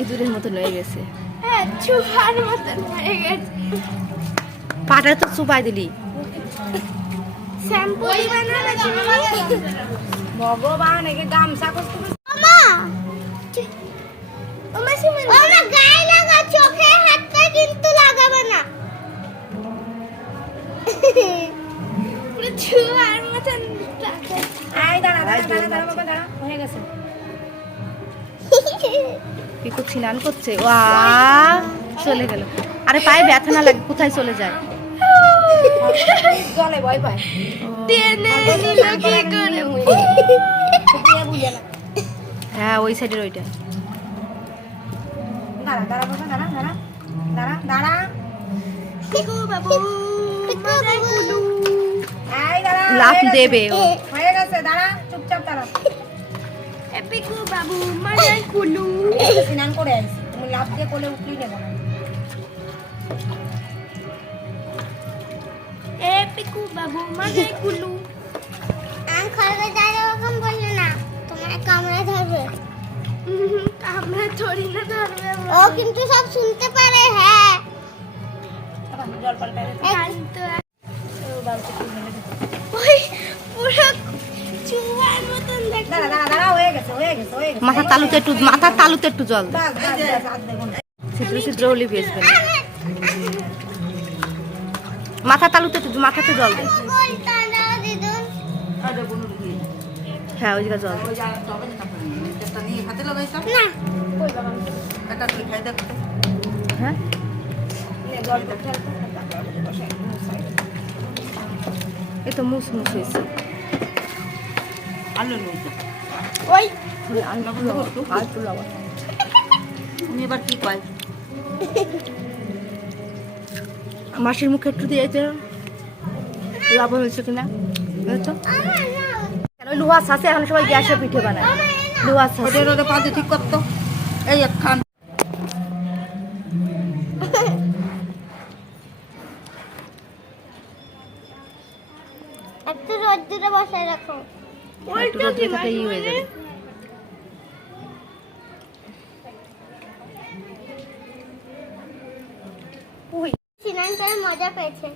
ইঁদুরের মতো হয়ে গেছে। হ্যাঁ মতন হয়ে গেছে। পাটা তো চুপাই দিলি। শ্যাম্পু ভগবান একে গামছা করতে মা ওমা! সুমন। ওমা গায়ে লাগা চোখে হাতটা কিন্তু লাগাবে না। পুরো চুহার মতন আই দাঁড়া দাঁড়া দাঁড়া দাঁড়া বাবা দাঁড়া হয়ে গেছে। পিকু স্নান করছে? ওয়া চলে গেল। আরে পায়ে ব্যথা না লাগে কোথায় চলে যায়? জলে ভয় পায়। হ্যাঁ ওই সাইডের ওইটা। দাঁড়া দাঁড়া বাবা দাঁড়া দাঁড়া। দাঁড়া দাঁড়া। পিকু বাবু লাফ দেবে ও। হয়ে গেছে দাঁড়া চুপচাপ দাঁড়া। পিকু বাবু মাজার কুলু। স্নান করে আইছি তুমি লাভ দিয়ে কোলে উঠলি নেব না। এ পিকু বাবু মাজার কুলু। আম খরগোশ দাঁড়িয়ে ওরকম বলল না তোমার কামড়া ধরবে। কামড়া ধরি না ধরবে ও কিন্তু সব শুনতে পারে হ্যাঁ। জল পাল্টাই কিন্তু ওই পুরো মাথার তালুতে একটু মাথার তালুতে একটু জল ছিদ্র ছিদ্র হলে বেসবে না মাথার তালুতে একটু মাথাতে জল দে হ্যাঁ ওই জল হ্যাঁ? এই তো মুস মুস হয়েছে। ওই আর এবার কি কয়? মাসির মুখে একটু দিয়েছে লবণ হয়েছে কিনা? তো। ওই লোহার শাসে এখন সবাই গ্যাসে পিঠে বানায়। লোহার শাসে ওদের পাঁচ ঠিক করতো। এই একখান একটু রোদ্দুরে বসায় রাখো। একটু রোদ্রে থাকলে ই হয়ে যাবে। মজা পেয়েছে।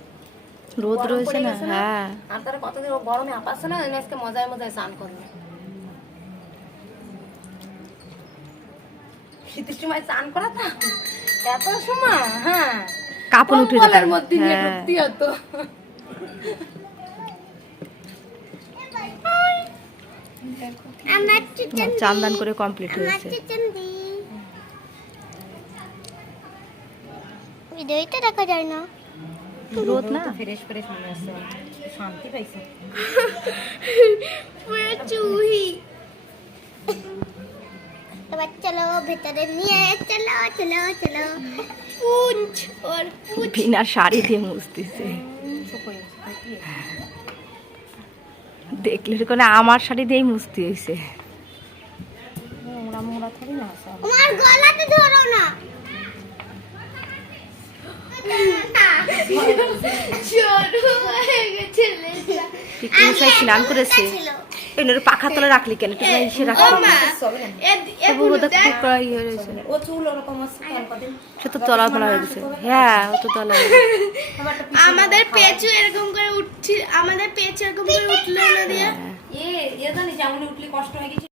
রোদ রয়েছে না হ্যাঁ। আর তারা কতদিন ও গরমে আপাচ্ছে না আজকে মজায় মজায় স্নান করবে। শীতের সময় স্নান করা তা এত সময় হ্যাঁ। কাপড় উঠে যেত মধ্যে নিয়ে হ্যাঁ। ঢুকতে হতো চিকেন চান্দান করে কমপ্লিট হয়েছে। চিকেন দি তো দেখা যায় না। রোদ না? ফ্রেশ ফ্রেশ মনে আছে শান্তি পাইছে। পুরো চুহি। এবার চলো ভেতরে নিয়ে চলো চলো চলো। পুঞ্চ ওর পুঞ্চ বিনা শাড়ি দিয়ে মুছতেছে। দেখলে কোনো আমার শাড়ি দিয়েই মুস্তি হয়েছে হয়ে স্নান করেছে। এর পাখা তলে রাখলি কেন? একটু ইসে রাখলি ইয়ে সে তো তলা তলা হয়ে গেছে। হ্যাঁ ও তো তলা হয়ে গেছে। আমাদের পেঁচু এরকম করে উঠছি আমাদের পেঁচু এরকম করে উঠল না দিয়ে। এ এটা জানিস যেমন উঠলে কষ্ট হয়ে গেছে